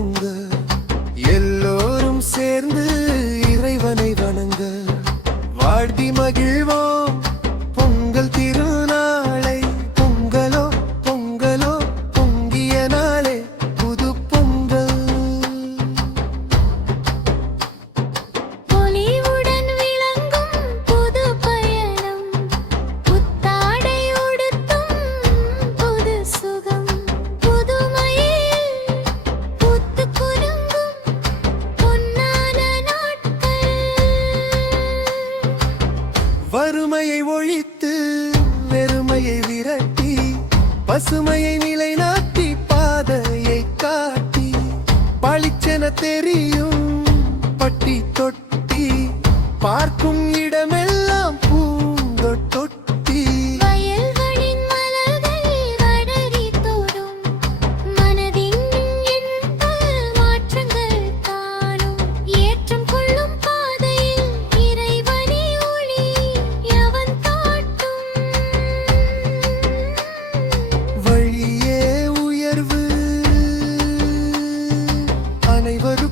பொங்க எல்லோரும் சேர்ந்து இறைவனை வணங்க வாழ்த்தி மகிழ்வோம் பொங்கல் திருநாளை. பொங்கலோ பொங்கலோ பொங்கிய நாளே புது பொங்கல். பொலிவுடன் விளங்கும் புது பயணம், புத்தாடை உடுத்தும் புது சுகம், புதுமையில் பூத்து குலுங்கும் பொன்னான நாட்கள். வறுமையை ஒழித்து வெறுமையை விரட்டி பசுமையை நிலைநாட்டி பாதையை காட்டி பளிச்சென தெரியும் பட்டி தொட்டி பார்க்கும் இடமெல்லாம் பூந்தொட்டி. வயல்களின் மலர்கள் வளரி தோறும் மனதின் எண்ண மாற்றங்கள் காணும். ஏற்றம் கொள்ளும் பாதையில் இறைவனி ஒளி அவன் காட்டும். வழியே உயர்வு அனைவருக்கும்